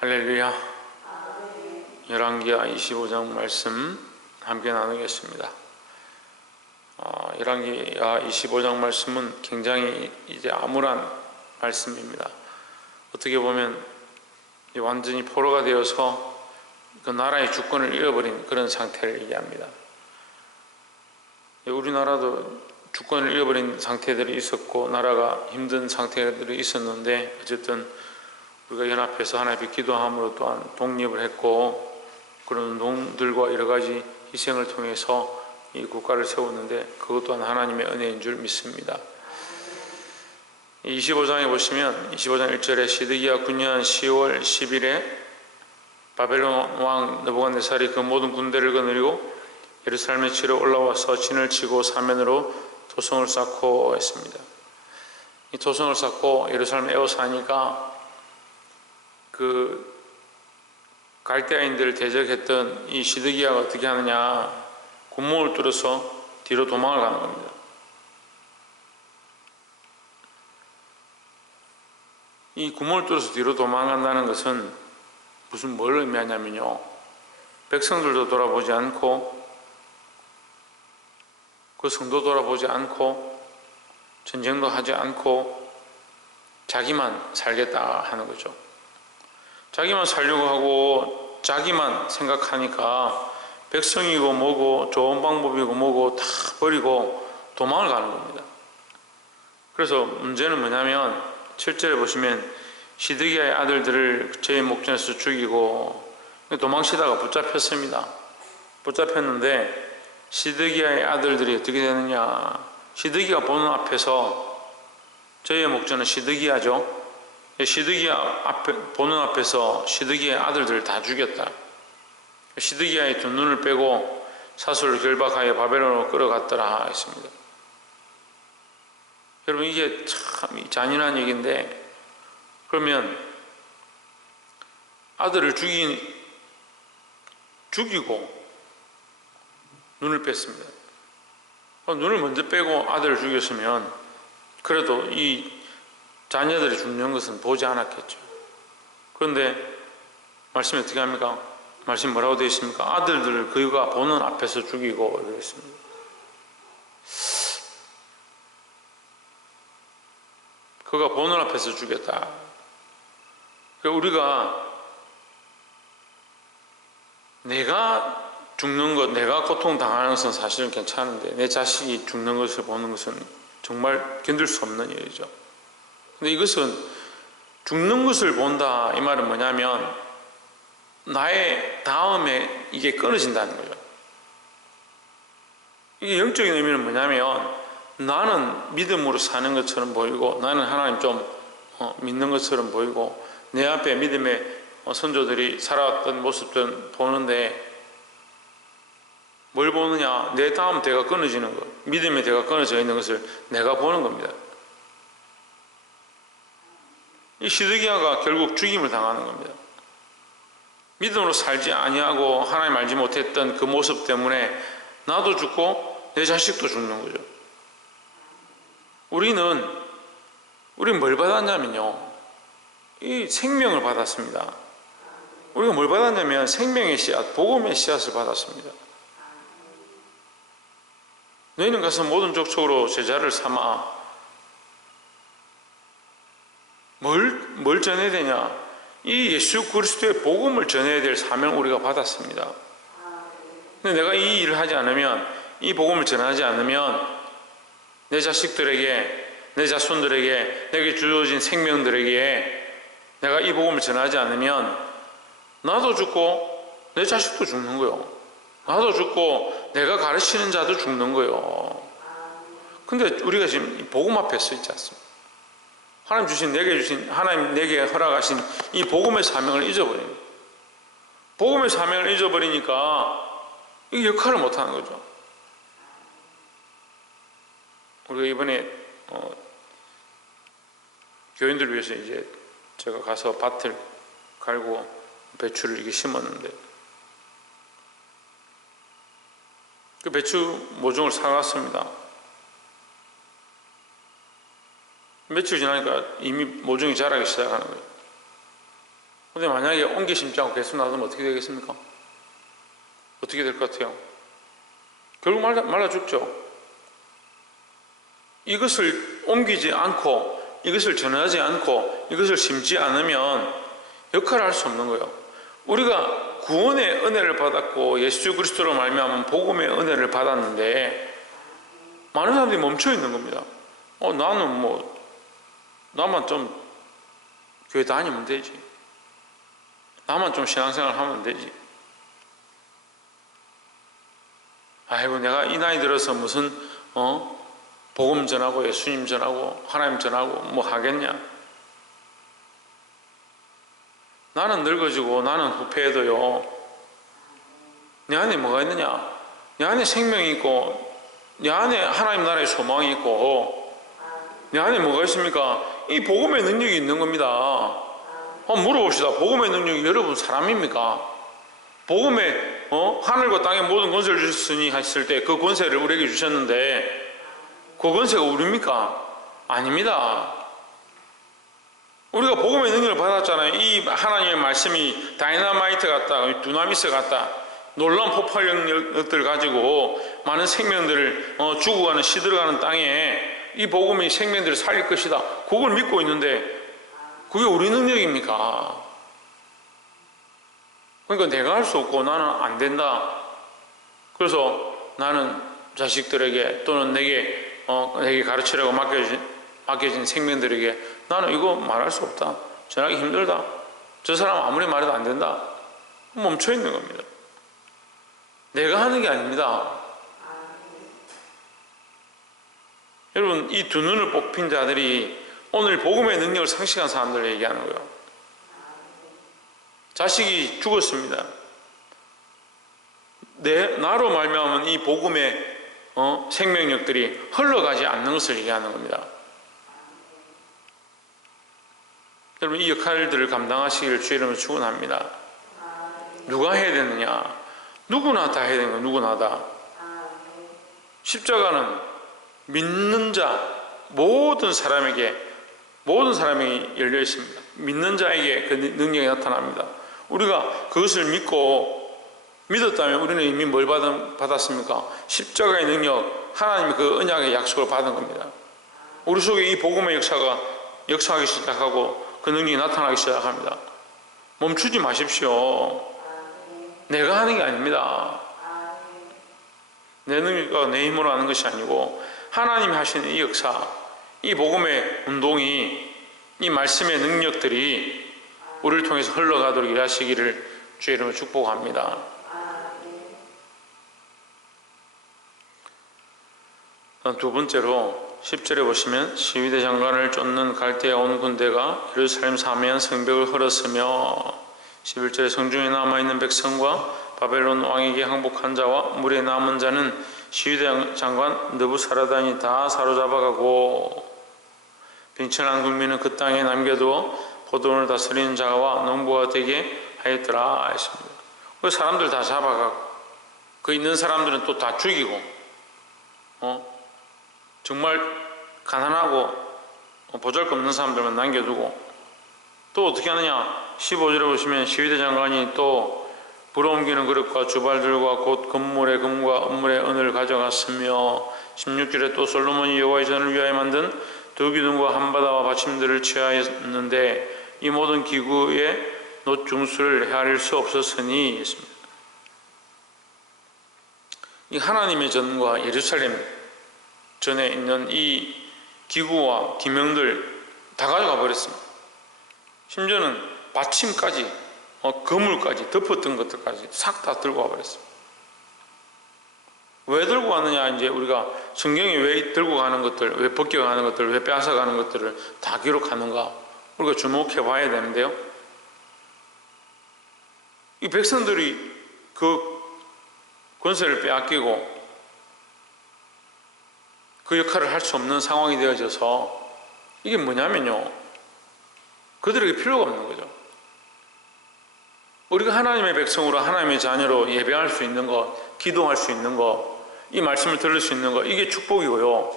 할렐루야. 열왕기하 25장 말씀 함께 나누겠습니다. 열왕기하 25장 말씀은 굉장히 이제 암울한 말씀입니다. 어떻게 보면 완전히 포로가 되어서 그 나라의 주권을 잃어버린 그런 상태를 얘기합니다. 우리나라도 주권을 잃어버린 상태들이 있었고 나라가 힘든 상태들이 있었는데, 어쨌든 우리가 연합해서 하나님 앞에 기도함으로 또한 독립을 했고, 그런 운동들과 여러 가지 희생을 통해서 이 국가를 세웠는데, 그것 또한 하나님의 은혜인 줄 믿습니다. 25장에 보시면 25장 1절에 시드기야 9년 10월 10일에 바벨론 왕 느부갓네살이 그 모든 군대를 거느리고 예루살렘에 치러 올라와서 진을 치고 사면으로 도성을 쌓고 했습니다. 이 도성을 쌓고 예루살렘에 에워싸니까 그 갈대아인들을 대적했던 이 시드기야가 어떻게 하느냐, 군목을 뚫어서 뒤로 도망을 가는 겁니다. 이 군목을 뚫어서 뒤로 도망간다는 것은 뭘 의미하냐면요, 백성들도 돌아보지 않고 그 성도 돌아보지 않고 전쟁도 하지 않고 자기만 살겠다 하는 거죠. 자기만 살려고 하고 자기만 생각하니까 백성이고 뭐고 좋은 방법이고 뭐고 다 버리고 도망을 가는 겁니다. 그래서 문제는 뭐냐면 7절에 보시면 시드기야의 아들들을 제 목전에서 죽이고 도망치다가 붙잡혔습니다. 붙잡혔는데 시드기야의 아들들이 어떻게 되느냐, 시드기야 보는 앞에서, 저의 목전은 시드기야죠. 시드기야 보는 앞에서 시드기야의 아들들을 다 죽였다. 시드기야의 두 눈을 빼고 사술을 결박하여 바벨론으로 끌어갔더라 했습니다. 여러분, 이게 참 잔인한 얘기인데, 그러면 아들을 죽이고 눈을 뺐습니다. 눈을 먼저 빼고 아들을 죽였으면 그래도 이 자녀들이 죽는 것은 보지 않았겠죠. 그런데 말씀이 어떻게 합니까? 말씀 뭐라고 되어 있습니까? 아들들을 그가 보는 앞에서 죽이고 이랬습니다. 그가 보는 앞에서 죽였다. 우리가 내가 죽는 것, 내가 고통당하는 것은 사실은 괜찮은데 내 자식이 죽는 것을 보는 것은 정말 견딜 수 없는 일이죠. 근데 이것은 죽는 것을 본다, 이 말은 뭐냐면 나의 다음에 이게 끊어진다는 거죠. 이게 영적인 의미는 뭐냐면 나는 믿음으로 사는 것처럼 보이고, 나는 하나님 좀 믿는 것처럼 보이고, 내 앞에 믿음의 선조들이 살아왔던 모습들은 보는데 뭘 보느냐, 내 다음 대가 끊어지는 것, 믿음의 대가 끊어져 있는 것을 내가 보는 겁니다. 이 시드기야가 결국 죽임을 당하는 겁니다. 믿음으로 살지 아니하고 하나님 알지 못했던 그 모습 때문에 나도 죽고 내 자식도 죽는 거죠. 우리는 뭘 받았냐면요, 이 생명을 받았습니다. 우리가 뭘 받았냐면 생명의 씨앗, 복음의 씨앗을 받았습니다. 너희는 가서 모든 족속으로 제자를 삼아. 뭘 전해야 되냐? 이 예수 그리스도의 복음을 전해야 될 사명을 우리가 받았습니다. 근데 내가 이 일을 하지 않으면, 이 복음을 전하지 않으면 내 자식들에게, 내 자손들에게, 내게 주어진 생명들에게 내가 이 복음을 전하지 않으면 나도 죽고 내 자식도 죽는 거요. 나도 죽고 내가 가르치는 자도 죽는 거요. 근데 우리가 지금 복음 앞에 서 있지 않습니까? 하나님 내게 허락하신 이 복음의 사명을 잊어버립니다. 복음의 사명을 잊어버리니까 이 역할을 못하는 거죠. 우리가 이번에 교인들을 위해서 이제 제가 가서 밭을 갈고 배추를 이렇게 심었는데, 그 배추 모종을 사갔습니다. 며칠 지나니까 이미 모종이 자라기 시작하는 거예요. 근데 만약에 옮겨 심지 않고 계속 놔두면 어떻게 되겠습니까? 어떻게 될 것 같아요? 결국 말라 죽죠. 이것을 옮기지 않고, 이것을 전하지 않고, 이것을 심지 않으면 역할을 할 수 없는 거예요. 우리가 구원의 은혜를 받았고 예수 그리스도로 말미암아 복음의 은혜를 받았는데 많은 사람들이 멈춰 있는 겁니다. 나만 좀 교회 다니면 되지. 나만 좀 신앙생활 하면 되지. 아이고, 내가 이 나이 들어서 무슨 복음 전하고 예수님 전하고 하나님 전하고 뭐 하겠냐. 나는 늙어지고 나는 후패해도요, 내 안에 뭐가 있느냐? 내 안에 생명이 있고 내 안에 하나님 나라의 소망이 있고 내 안에 뭐가 있습니까? 이 복음의 능력이 있는 겁니다. 한번 물어봅시다. 복음의 능력이 여러분 사람입니까? 복음의 하늘과 땅의 모든 권세를 주셨으니 했을 때 그 권세를 우리에게 주셨는데 그 권세가 우리입니까? 아닙니다. 우리가 복음의 능력을 받았잖아요. 이 하나님의 말씀이 다이너마이트 같다, 두나미스 같다, 놀라운 폭발력들 가지고 많은 생명들을 죽어가는 시들어가는 땅에 이 복음이 생명들을 살릴 것이다. 그걸 믿고 있는데 그게 우리 능력입니까? 그러니까 내가 할 수 없고 나는 안 된다. 그래서 나는 자식들에게 또는 내게 가르치라고 맡겨진 생명들에게 나는 이거 말할 수 없다. 전하기 힘들다. 저 사람 아무리 말해도 안 된다. 멈춰 있는 겁니다. 내가 하는 게 아닙니다. 여러분, 이 두 눈을 뽑힌 자들이 오늘 복음의 능력을 상실한 사람들을 얘기하는 거예요. 자식이 죽었습니다. 나로 말미암은 이 복음의 생명력들이 흘러가지 않는 것을 얘기하는 겁니다. 여러분, 이 역할들을 감당하시기를 주의 이름으로 축원합니다. 누가 해야 되느냐? 누구나 다 해야 되는 거예요. 누구나 다. 십자가는 믿는 자 모든 사람이 열려 있습니다. 믿는 자에게 그 능력이 나타납니다. 우리가 그것을 믿었다면 우리는 이미 뭘 받았습니까? 십자가의 능력, 하나님의 그 언약의 약속을 받은 겁니다. 우리 속에 이 복음의 역사가 역사하기 시작하고 그 능력이 나타나기 시작합니다. 멈추지 마십시오. 내가 하는 게 아닙니다. 내 능력과 내 힘으로 하는 것이 아니고 하나님이 하시는 이 역사, 이 복음의 운동이, 이 말씀의 능력들이 우리를 통해서 흘러가도록 일하시기를 주의 이름으로 축복합니다. 두 번째로 10절에 보시면 시위대 장관을 쫓는 갈대아 온 군대가 예루살렘 사면 성벽을 헐었으며 11절에 성중에 남아있는 백성과 바벨론 왕에게 항복한 자와 물에 남은 자는 시위대 장관 느부사라단이 다 사로잡아가고 빈천한 국민은 그 땅에 남겨두어 포도원을 다스리는 자와 농부가 되게 하였더라 했습니다. 그 사람들 다 잡아가고 그 있는 사람들은 또 다 죽이고 정말 가난하고 보잘것없는 사람들만 남겨두고 또 어떻게 하느냐. 15절에 보시면 시위대 장관이 또 불어옮기는 그릇과 주발들과 곧 건물의 금과 은물의 은을 가져갔으며 16절에 또 솔로몬이 여호와의 전을 위하여 만든 두 기둥과 한 바다와 받침들을 취하였는데 이 모든 기구의 노중수를 헤아릴 수 없었으니 했습니다. 이 하나님의 전과 예루살렘 전에 있는 이 기구와 기명들 다 가져가 버렸습니다. 심지어는 받침까지 거물까지 덮었던 것들까지 싹 다 들고 와 버렸습니다. 왜 들고 가느냐. 이제 우리가 성경이 왜 들고 가는 것들, 왜 벗겨가는 것들, 왜 빼앗아가는 것들을 다 기록하는가 우리가 주목해 봐야 되는데요. 이 백성들이 그 권세를 빼앗기고 그 역할을 할 수 없는 상황이 되어져서 이게 뭐냐면요, 그들에게 필요가 없는 거죠. 우리가 하나님의 백성으로 하나님의 자녀로 예배할 수 있는 것, 기도할 수 있는 것, 이 말씀을 들을 수 있는 것, 이게 축복이고요.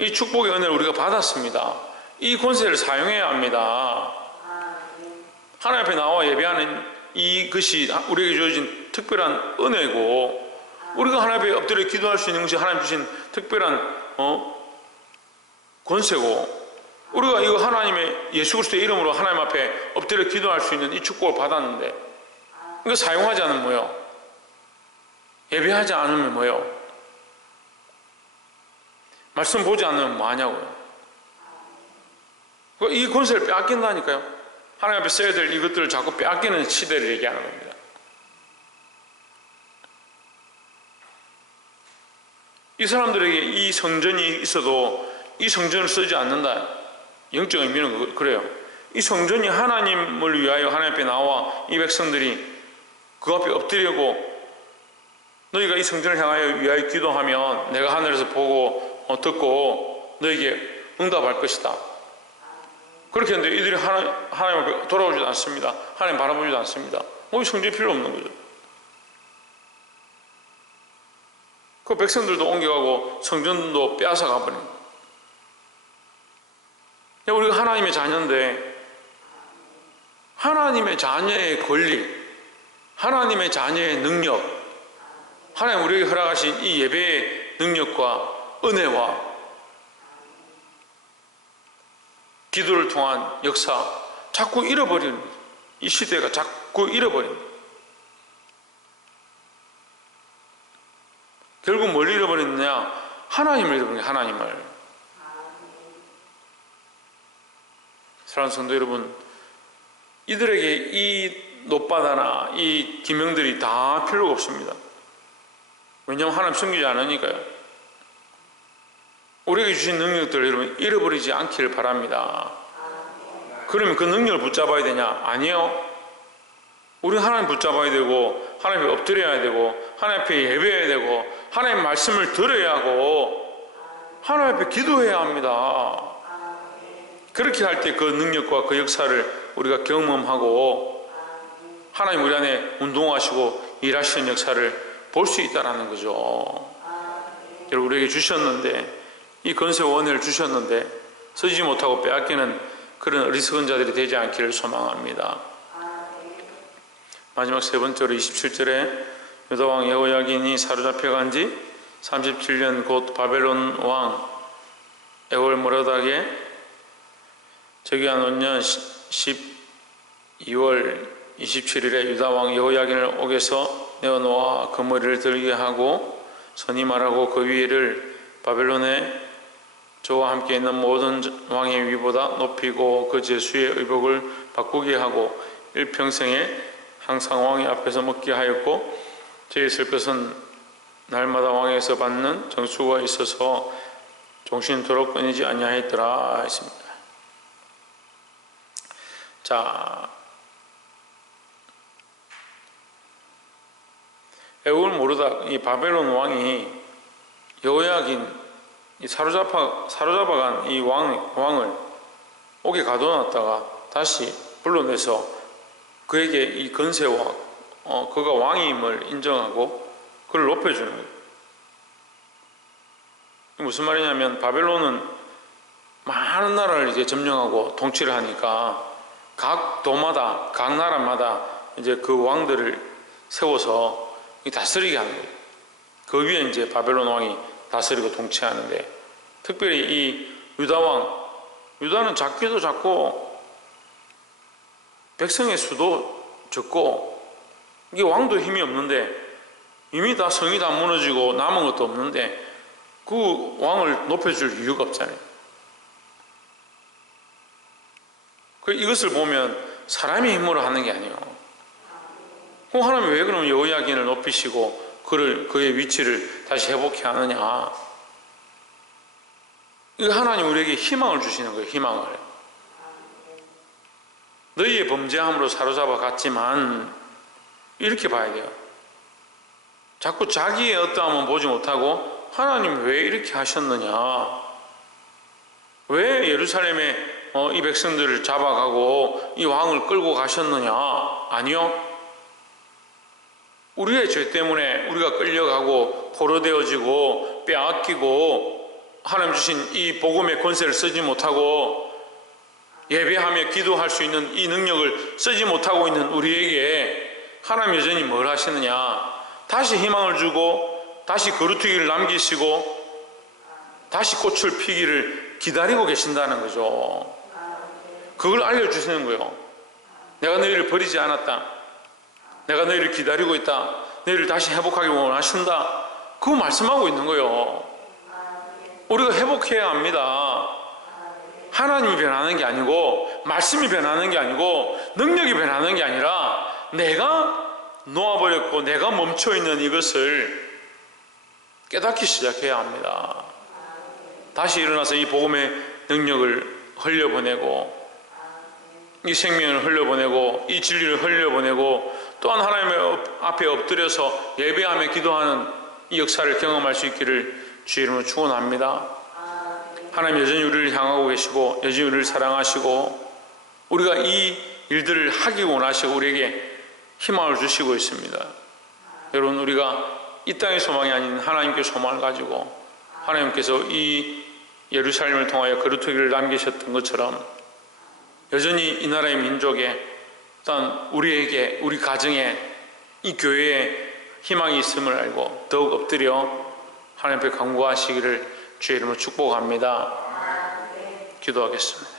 이 축복의 은혜를 우리가 받았습니다. 이 권세를 사용해야 합니다. 하나님 앞에 나와 예배하는 이것이 우리에게 주어진 특별한 은혜고, 우리가 하나님 앞에 엎드려 기도할 수 있는 것이 하나님 주신 특별한 권세고, 우리가 이거 하나님의 예수 그리스도의 이름으로 하나님 앞에 엎드려 기도할 수 있는 이 축복을 받았는데, 이거 사용하지 않으면 뭐요? 예배하지 않으면 뭐요? 말씀 보지 않으면 뭐 하냐고요? 이 권세를 빼앗긴다니까요. 하나님 앞에 써야 될 이것들을 자꾸 빼앗기는 시대를 얘기하는 겁니다. 이 사람들에게 이 성전이 있어도 이 성전을 쓰지 않는다. 영적 의미는 그래요. 이 성전이 하나님을 위하여 하나님 앞에 나와 이 백성들이 그 앞에 엎드리고, 너희가 이 성전을 향하여 위하여 기도하면 내가 하늘에서 보고 듣고 너에게 응답할 것이다. 그렇게 했는데 이들이 하나님 앞에 돌아오지도 않습니다. 하나님 바라보지도 않습니다. 이 성전이 필요 없는 거죠. 그 백성들도 옮겨가고 성전도 빼앗아 가버린 거예요. 우리가 하나님의 자녀인데, 하나님의 자녀의 권리, 하나님의 자녀의 능력, 하나님 우리에게 허락하신 이 예배의 능력과 은혜와 기도를 통한 역사, 자꾸 잃어버리는 거예요. 이 시대가 자꾸 잃어버리는 거예요. 결국 뭘 잃어버렸느냐? 하나님을 잃어버린 거예요. 하나님을. 사랑하는 성도 여러분, 이들에게 이 노바다나 이 기명들이 다 필요가 없습니다. 왜냐하면 하나님 섬기지 않으니까요. 우리에게 주신 능력들을 여러분 잃어버리지 않기를 바랍니다. 그러면 그 능력을 붙잡아야 되냐? 아니요. 우리는 하나님 붙잡아야 되고, 하나님 앞에 엎드려야 되고, 하나님 앞에 예배해야 되고, 하나님 말씀을 들어야 하고, 하나님 앞에 기도해야 합니다. 그렇게 할 때 그 능력과 그 역사를 우리가 경험하고, 하나님 우리 안에 운동하시고 일하시는 역사를 볼 수 있다는 거죠. 여러분, 우리에게 주셨는데, 이 권세와 은혜를 주셨는데 쓰지 못하고 빼앗기는 그런 어리석은 자들이 되지 않기를 소망합니다. 마지막 세 번째로 27절에 유다왕 여호야긴이 사로잡혀간 지 37년 곧 바벨론 왕 에월므로닥의 즉위한 5년 12월 27일에 유다왕 여호야긴을 옥에서 내어놓아 그 머리를 들게 하고 선임하라고 그 위를 바벨론의 저와 함께 있는 모든 왕의 위보다 높이고 그 제수의 의복을 바꾸게 하고 일평생에 항상 왕의 앞에서 먹게 하였고, 죄 있을 것은 날마다 왕에서 받는 정수가 있어서 종신토록 끊이지 아니하였더라 했습니다. 자, 에울모르닥 이 바벨론 왕이 여호야긴 이 사로잡아간 이 왕을 옥에 가둬놨다가 다시 불러내서 그에게 이 건세와 그가 왕임을 인정하고 그를 높여주는 거예요. 무슨 말이냐면, 바벨론은 많은 나라를 이제 점령하고 통치를 하니까 각 도마다, 각 나라마다 이제 그 왕들을 세워서 다스리게 하는 거예요. 그 위에 이제 바벨론 왕이 다스리고 통치하는데, 특별히 이 유다왕, 유다는 작기도 작고 백성의 수도 적고, 이게 왕도 힘이 없는데, 이미 다 성이 다 무너지고 남은 것도 없는데 그 왕을 높여줄 이유가 없잖아요. 이것을 보면 사람의 힘으로 하는 게 아니에요. 하나님이 왜 그러면 여호야긴을 높이시고 그의 위치를 다시 회복해 하느냐? 이거 하나님 우리에게 희망을 주시는 거예요. 희망을. 너희의 범죄함으로 사로잡아 갔지만, 이렇게 봐야 돼요. 자꾸 자기의 어떠함은 보지 못하고 하나님 왜 이렇게 하셨느냐? 왜 예루살렘에 이 백성들을 잡아가고 이 왕을 끌고 가셨느냐? 아니요. 우리의 죄 때문에 우리가 끌려가고 포로되어지고 빼앗기고 하나님 주신 이 복음의 권세를 쓰지 못하고 예배하며 기도할 수 있는 이 능력을 쓰지 못하고 있는 우리에게 하나님 여전히 뭘 하시느냐? 다시 희망을 주고 다시 거루튀기를 남기시고 다시 꽃을 피기를 기다리고 계신다는 거죠. 그걸 알려주시는 거예요. 내가 너희를 버리지 않았다. 내가 너희를 기다리고 있다. 너희를 다시 회복하기 원하신다. 그거 말씀하고 있는 거예요. 우리가 회복해야 합니다. 하나님이 변하는 게 아니고 말씀이 변하는 게 아니고 능력이 변하는 게 아니라 내가 놓아버렸고 내가 멈춰있는 이것을 깨닫기 시작해야 합니다. 다시 일어나서 이 복음의 능력을 흘려보내고 이 생명을 흘려보내고 이 진리를 흘려보내고 또한 하나님의 앞에 엎드려서 예배하며 기도하는 이 역사를 경험할 수 있기를 주의 이름으로 축원합니다. 하나님 여전히 우리를 향하고 계시고 여전히 우리를 사랑하시고 우리가 이 일들을 하기 원하시고 우리에게 희망을 주시고 있습니다. 여러분, 우리가 이 땅의 소망이 아닌 하나님께 소망을 가지고 하나님께서 이 예루살렘을 통하여 거루터기를 남기셨던 것처럼 여전히 이 나라의 민족에 또한 우리에게 우리 가정에 이 교회에 희망이 있음을 알고 더욱 엎드려 하나님 앞에 간구하시기를 주의 이름으로 축복합니다. 기도하겠습니다.